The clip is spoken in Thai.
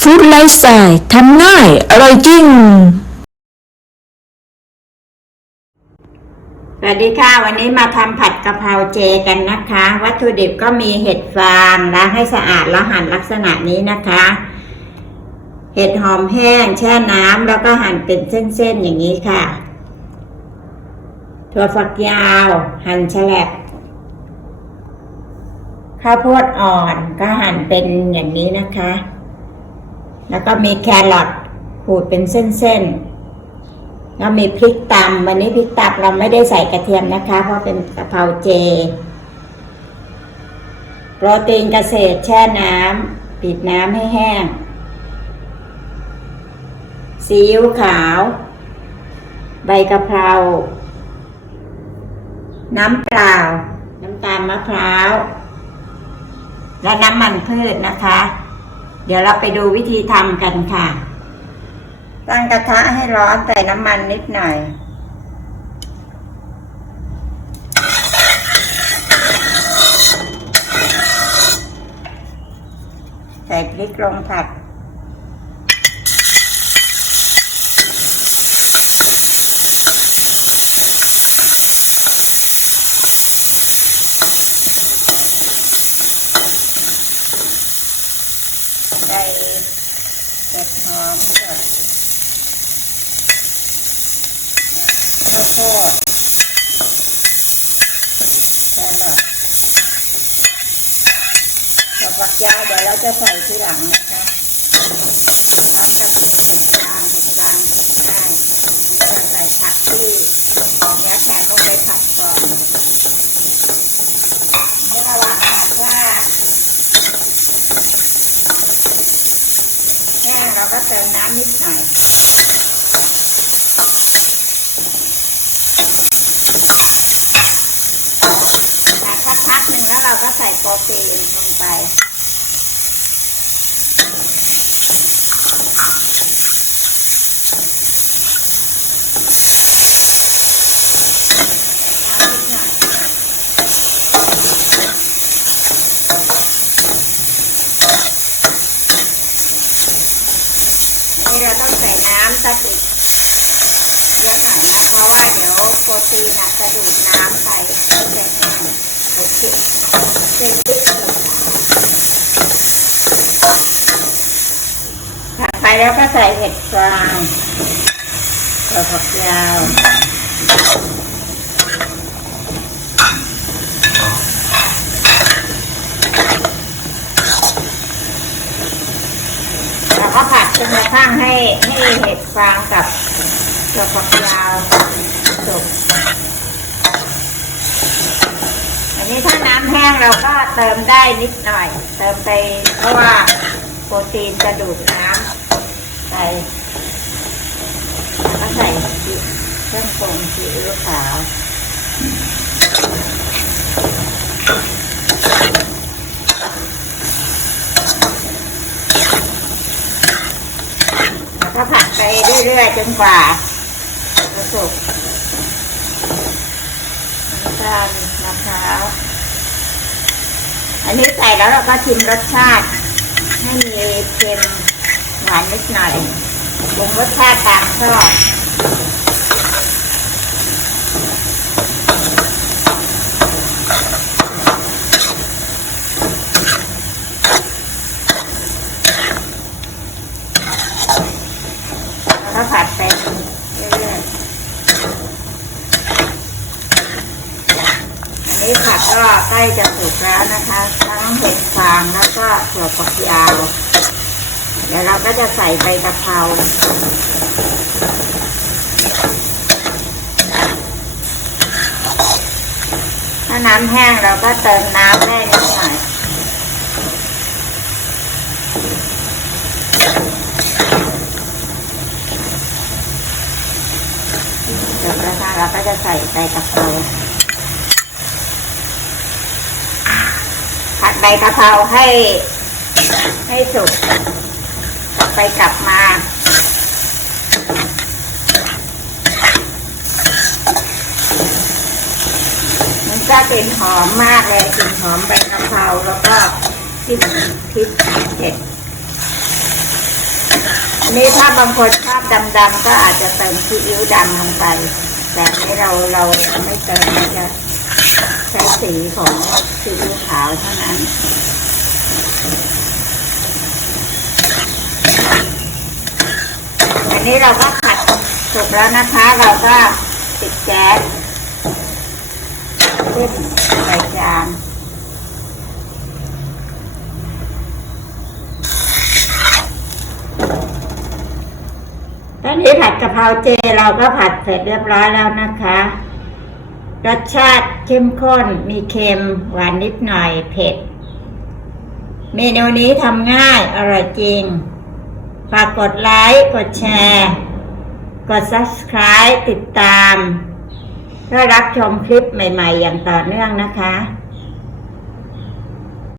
ฟู้ดไลฟ์สไตล์ทำง่าย อร่อยจริง สวัสดีค่ะ วันนี้มาทำผัดกะเพราเจกันนะคะ วัตถุดิบก็มีเห็ดฟางล้างให้สะอาดแล้วหั่นลักษณะนี้นะคะ เห็ดหอมแห้งแช่น้ำแล้วก็หั่นเป็นเส้นๆอย่างนี้ค่ะ ถั่วฝักยาว หั่นแฉลบข้าวโพดอ่อนก็หั่นเป็นอย่างนี้นะคะ แล้วก็มีแครอทขูดเป็นเส้นๆแล้วมีพริกตำวันนี้พริกตำเราไม่ได้ใส่กระเทียมนะคะ เพราะเป็นกะเพราเจ โปรตีนเกษตรแช่น้ำปิดน้ำให้แห้งซีอิ๊วขาว ใบกะเพรา น้ำเปล่า น้ำตาลมะพร้าว และน้ำมันพืชนะคะ เดี๋ยวเราไปดูวิธีทำกันค่ะ ตั้งกระทะให้ร้อนใส่น้ำมันนิดหน่อย ใส่พริกลงผัด ใส่เห็ดหอมด้วยข้าวโพดแครอทถั่วฝักยาวเดี๋ยวเราจะใส่ทีหลังนะคะทำกับเห็ดฟางเห็ดฟางง่ายเราจะใส่ผักที่เนื้อแข็งลงไปผัดก่อนระหว่างผัดว่า แห้ง เราก็เติมน้ำนิดหน่อยพักพักหนึ่งแล้วเราก็ใส่โปรตีนลงไป น้ำนิดหน่อยอันนี้เราต้อง ใส่น้ำสักอีกเยอะหน่อยนะเพราะว่าเดี๋ยวโปรตีนอาจจะดูดน้ำไปก็จะแห้งโอเคเสร็จปุ๊บถัดไปแล้วก็ใส่เห็ดฟางถั่วฝักยาวเราก็ผัด นกระทั่งให้ให้เห็ดฟางกับตัวฝักยาวสุกอันนี้ถ้าน้ำแห้งเราก็เติมได้นิดหน่อย เติมไปเพราะว่าโปรตีนจะดูดน้ำไปแล้วก็ใส่เครื่องปรุงซีอิ๊วขาว แล้วก็ผัดไปเรื่อยๆจนกว่าจะสุกน้ำตาลมะพร้าวอันนี้ใส่แล้วเราก็ชิมรสชาติ ให้มีเค็มหวานนิดหน่อยปรุงรสชาติตามชอบแล้วก็ผัดไปเรื่อยๆ อั นี้ผักก็ใกล้จะสุกแล้วนะคะ ทั้งเห็ดฟางแล้วก็ถั่วฝักยาว เดี๋ยวเราก็จะใส่ใบกะเพราถ้าน้ำแห้งเราก็เติมน้ำได้นิดหน่อยเดี๋ยวนะคะเราก็จะใส่ใบกะเพรา ผัดใบกะเพราให้ ให้สุกกลับไปกลับมามันก็กลิ่นหอมมากเลยกลิ่นหอมใบกะเพราแล้วก็กลิ่นพริกเผ็ดอันนี้ถ้าบางคนชอบดำๆก็อาจจะเติมซีอิ๊วดำลงไป แต่อันนี้เราเราไม่เติมเราจะ ใช้สีของซีอิ๊วขาวเท่านั้นอันนี้เราก็ผัดสุกแล้วนะคะ เราก็ปิดแก๊สขึ้นใส่จานตอนนี้ผัดกะเพราเจเราก็ผัดเสร็จเรียบร้อยแล้วนะคะ รสชาติเข้มข้น มีเค็ม หวานนิดหน่อย เผ็ด เมนูนี้ทำง่าย อร่อยจริง ฝากกดไลค์ กดแชร์ กด subscribe ติดตาม เพื่อรับชมคลิปใหม่ ๆ อย่างต่อเนื่องนะคะ